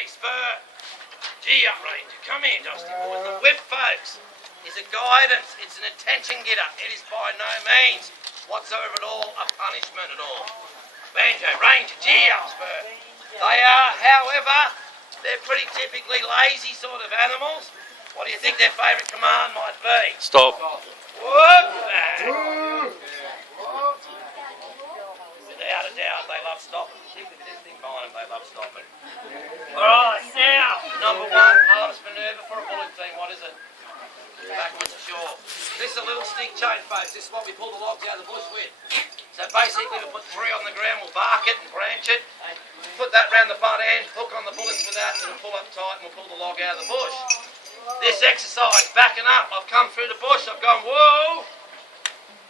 Dusty, Spur. Gee up, Ranger. Come here, Dusty boy. The whip, folks, is a guidance. It's an attention getter. It is by no means whatsoever at all a punishment at all. Banjo, Ranger, gee up, Spur. They are, however, they're pretty typically lazy sort of animals. What do you think their favourite command might be? Stop. Whoop! Without a doubt, they love stopping. Particularly with this thing behind them, they love stopping. Alright, now, number one hardest manoeuvre for a bullock team. What is it? Backwards ashore. This is a little stick chain, folks. This is what we pull the logs out of the bush with. So basically, we'll put three on the ground, we'll bark it and branch it, put that round the butt end, hook on the bullocks with that, and it'll pull up tight and we'll pull the log out of the bush. This exercise, backing up, I've come through the bush, I've gone, whoa,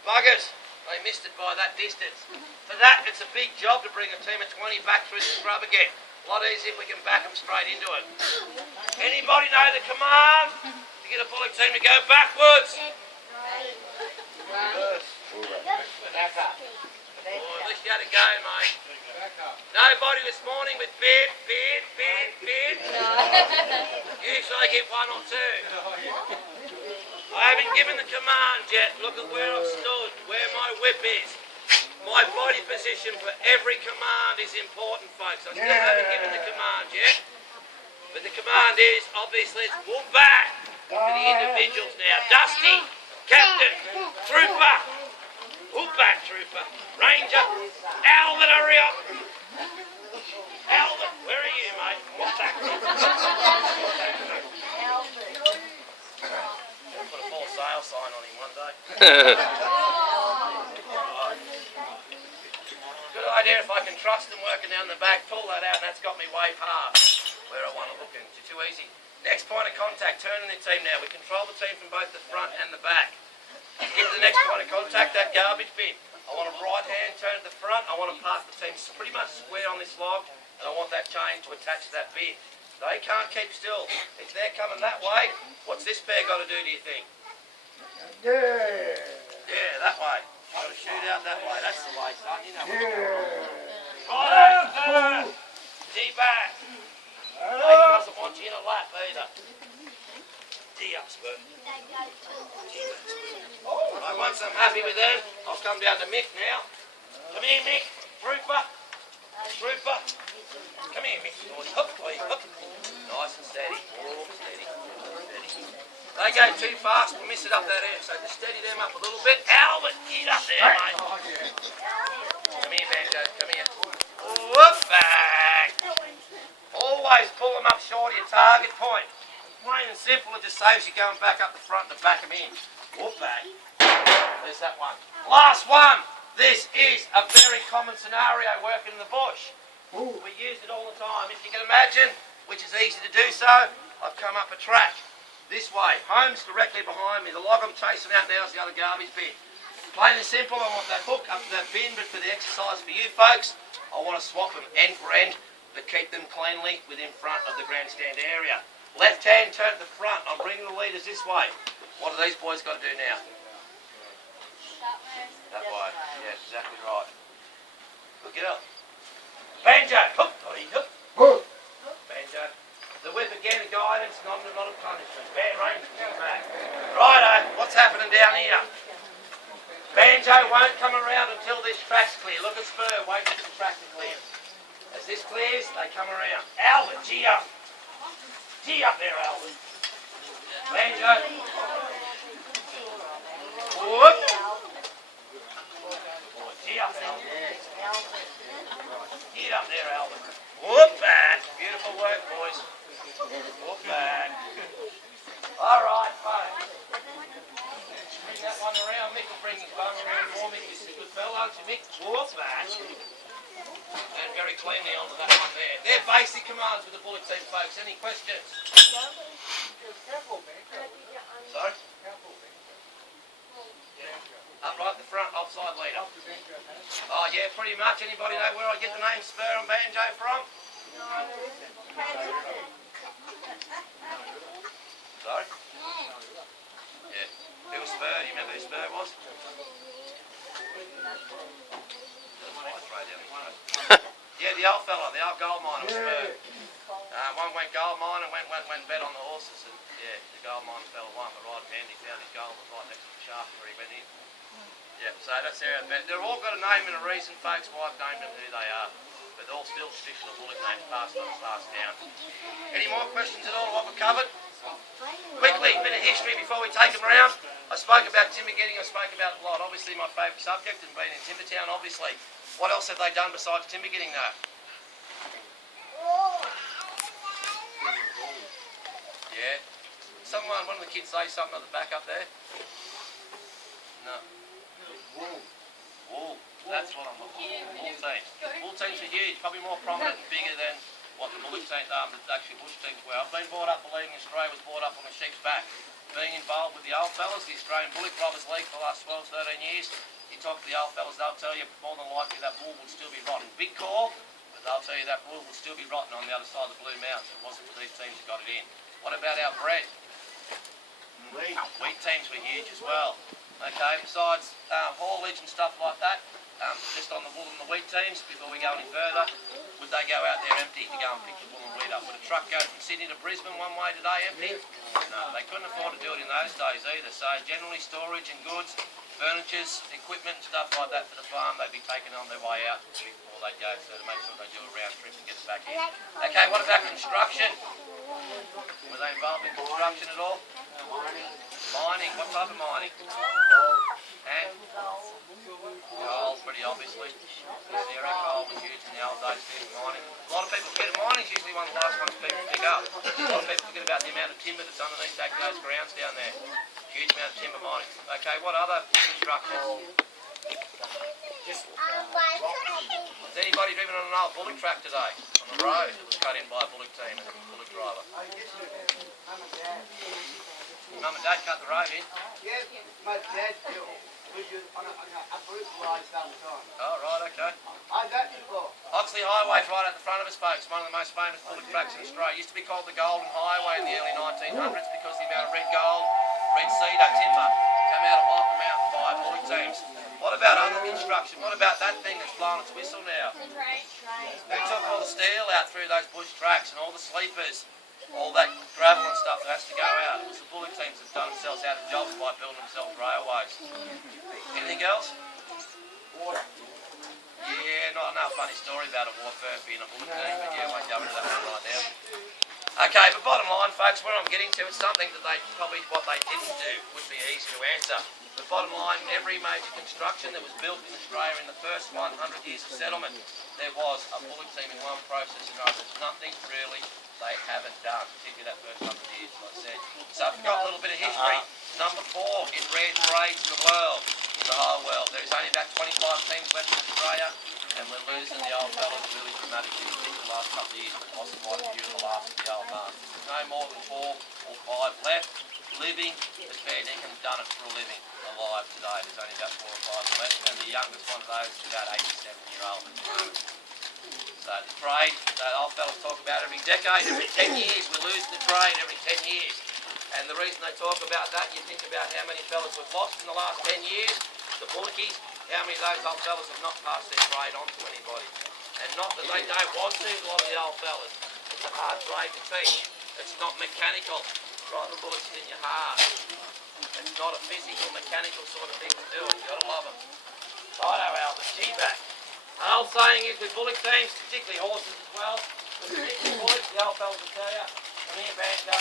buggers, they missed it by that distance. For that, it's a big job to bring a team of 20 back through the scrub again. A lot easier if we can back them straight into it. Anybody know the command to get a bullock team to go backwards? Back up. Oh, at least you had a go, mate. Nobody this morning with bid. Usually I get one or two. I haven't given the command yet. Look at where I've stood, where my whip is. My body position for every command is important, folks. I still haven't given the command yet. But the command is, obviously, it's whoop back to the individuals now. Dusty, Captain, Trooper, whoop back, Trooper, Ranger, Albert, hurry up. Albert, where are you, mate? Whoop back. I'll put a for sale sign on him one day. Good idea if I can trust them working down the back. Pull that out, and that's got me way past where I want to look in. It's too easy. Next point of contact, turning the team now. We control the team from both the front and the back. Get to the next point of contact, that garbage bin. I want a right hand turn to the front. I want to pass the team pretty much square on this log, and I want that chain to attach to that bin. They can't keep still. If they're coming that way, what's this pair got to do, do you think? Yeah, that way. Got to shoot out that way. That's the way, son. You know what I'm doing. Gee back. He doesn't want you in a lap either. Gee up, Spur. Right, once I'm happy with them, I'll come down to Mick now. Come here, Mick. Trooper. Come here, Mick. Hup, boy, hup. Nice and steady. Oh, steady. They go too fast, we'll miss it up that end. So just steady them up a little bit. Albert, get up there, mate. Come here, Banjo. Come here. Whoop back. Always pull them up short of your target point. Plain and simple, it just saves you going back up the front to back them in. Whoop back. There's that one. Last one. This is a very common scenario working in the bush. We use it all the time. If you can imagine, which is easy to do so, I've come up a track. This way. Home's directly behind me. The log I'm chasing out now is the other garbage bin. Plain and simple, I want that hook up to that bin, but for the exercise for you folks, I want to swap them end for end, but keep them cleanly within front of the grandstand area. Left hand turn to the front. I'm bringing the leaders this way. What have these boys got to do now? That way. Yeah, exactly right. Good girl. Banjo. Hook. Hook. Banjo. The whip again, a guidance, not a punishment. Bad range, come back. Righto, what's happening down here? Banjo won't come around until this track's clear. Look at Spur, wait till the track is clear. As this clears, they come around. Albert, gee up. Gee up there, Albert. Banjo. Whoop. Oh, gee up, Albert. Get up there, Albert. Whoop back. Beautiful work, boys. Whoop back. All right, folks. Bring that one around. Mick will bring his bum around for me. He's a good fella, aren't you, Mick? Whoop back. And very cleanly onto that one there. They're basic commands with the bullock team, folks. Any questions? Sorry? Up right at the front, offside leader. Oh yeah, pretty much. Anybody know where I get the name Spur and Banjo from? Sorry? Yeah. Who was Spur? Do you remember who Spur was? Yeah, the old fella, the old gold miner was Spur. one went gold mine and went bet on the horses, and yeah, the gold mine fell won, but right at the end he found his gold was right next to the shaft where he went in. Yeah, so that's their bet. They've all got a name and a reason, folks, why I've named them who they are. But they're all still traditional Bullock names passed on and passed down. Any more questions at all of what we've covered? Quickly, a bit of history before we take them around. I spoke about timber getting, I spoke about a lot. Obviously my favourite subject and being in Timbertown, obviously. What else have they done besides timber getting though? Yeah. One of the kids say something at the back up there? No. Wool. That's what I'm looking for. Wool teams. Wool teams are huge, probably more prominent and bigger than what the Bullock teams are, but actually bush teams were. I've been brought up believing Australia was brought up on a sheep's back. Being involved with the old fellas, the Australian Bullock Robbers League for the last 12, 13 years, you talk to the old fellas, they'll tell you more than likely that wool would still be rotten. Big call, but they'll tell you that wool would still be rotten on the other side of the Blue Mountains. It wasn't for these teams that got it in. What about our bread? Wheat teams were huge as well. Okay, besides haulage and stuff like that, just on the wool and the wheat teams, before we go any further, would they go out there empty to go and pick the wool and wheat up? Would a truck go from Sydney to Brisbane one way today empty? No, they couldn't afford to do it in those days either. So generally storage and goods, furnitures, equipment and stuff like that for the farm, they'd be taken on their way out before they go, so to make sure they do a round trip and get it back in. Okay, what about construction? Were they involved in construction at all? Mining, what type of mining? And coal, pretty obviously. Zero coal was huge in the old days, mining. A lot of people forget mining is usually one of the last ones people pick up. A lot of people forget about the amount of timber that's underneath those grounds down there. Huge amount of timber mining. Okay, what other construction? Has anybody driven on an old Bullock track today? On the road, it was cut in by a Bullock team and a Bullock driver. Mum and Dad cut the road in? Yeah, my dad did. We do on a group ride down the time. Oh, right, okay. I got before. Oxley Highway's right at the front of us, folks. One of the most famous Bullock tracks in Australia. It used to be called the Golden Highway in the early 1900s because the amount of red gold, red cedar timber came out of Walker Mountain by Bullock teams. What about other construction? What about that thing that's blowing its whistle now? Who took all the steel out through those bush tracks and all the sleepers? All that gravel and stuff that has to go out. It was the Bullock teams that done themselves out of jobs by building themselves railways. Anything else? Water. Yeah, not enough funny story about a warfare being a Bullock team, but yeah, I won't go into that one right now. Okay, but bottom line, folks, where I'm getting to, it's something that they probably, what they didn't do would be easy to answer. The bottom line, every major construction that was built in Australia in the first 100 years of settlement, there was a Bullock team in one process and there's nothing really they haven't done, particularly that first 100 years, like I said. So I've got a little bit of history. Number 4 in red trades in the world, in the whole world. There's only about 25 teams left in Australia, and we're losing the old fellas really dramatically in the last couple of years, but possibly quite a few of the last of the old man. There's no more than 4 or 5 left living. The fair dinkum's done it for a living, alive today. There's only about 4 or 5 left, and the youngest one of those is about 87-year-old at the moment. So the trade, the old fellas talk about every decade, every 10 years, we're losing the trade every 10 years. And the reason they talk about that, you think about how many fellas we've lost in the last 10 years, the Bullockies, how many of those old fellas have not passed their trade on to anybody. And not that they don't want to, a lot of the old fellas. It's a hard trade to teach. It's not mechanical. Driving bullocks in your heart. It's not a physical, mechanical sort of thing to do. You've got to love them. Righto, Albert, G-back. The old saying is with Bullock teams, particularly horses as well, with particularly bullocks, the old fellas will tell you, come here, Banjo,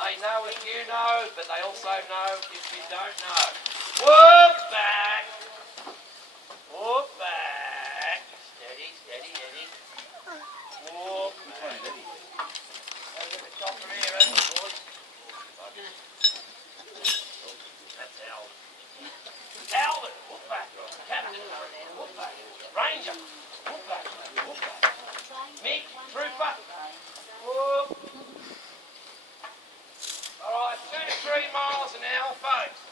they know if you know, but they also know if you don't know. Whoop back! Whoop back! Steady, steady, steady. Whoop back. Have a bit of chopper here, haven't you, boys? That's Albert. Albert! Whoop back! Captain! Whoop back! Ranger! Whoop back! Whoop back! Mick! Trooper! Whoop! Alright, 2 to 3 miles an hour, folks.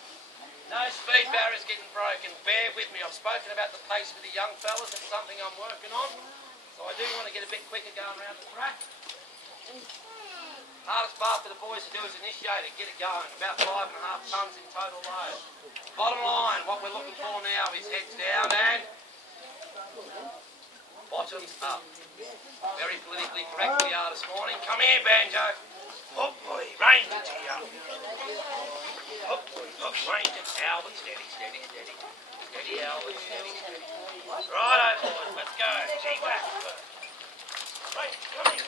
No speed barriers getting broken. Bear with me. I've spoken about the pace for the young fellas. It's something I'm working on. So I do want to get a bit quicker going around the track. Hardest part for the boys to do is initiate it, get it going. About 5.5 tonnes in total load. Bottom line, what we're looking for now is heads down and bottom up. Very politically correct we are this morning. Come here, Banjo. Up, boy, range it here. Up, boy, up, range it. Albert, steady, steady, steady. Steady, Albert, steady, steady. Righto, boys, let's go. G-whack first. Right, come here.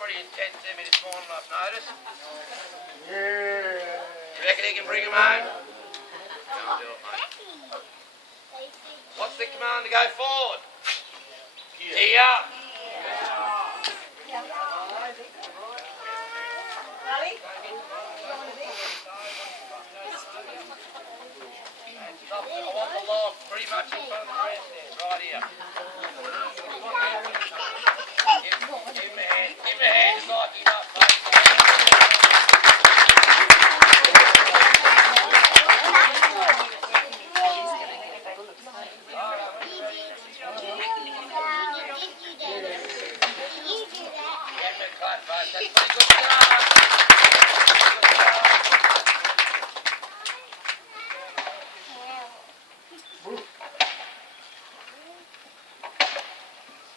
Pretty intense to me this morning, I've noticed. Yeah. You reckon he can bring him home? Can't do it, mate. What's the command to go forward? Here. I want the log pretty much in front of the grandstand, right here. Give him a hand. Give him a hand to knock him up, mate. Give him a clap, folks. That's pretty good.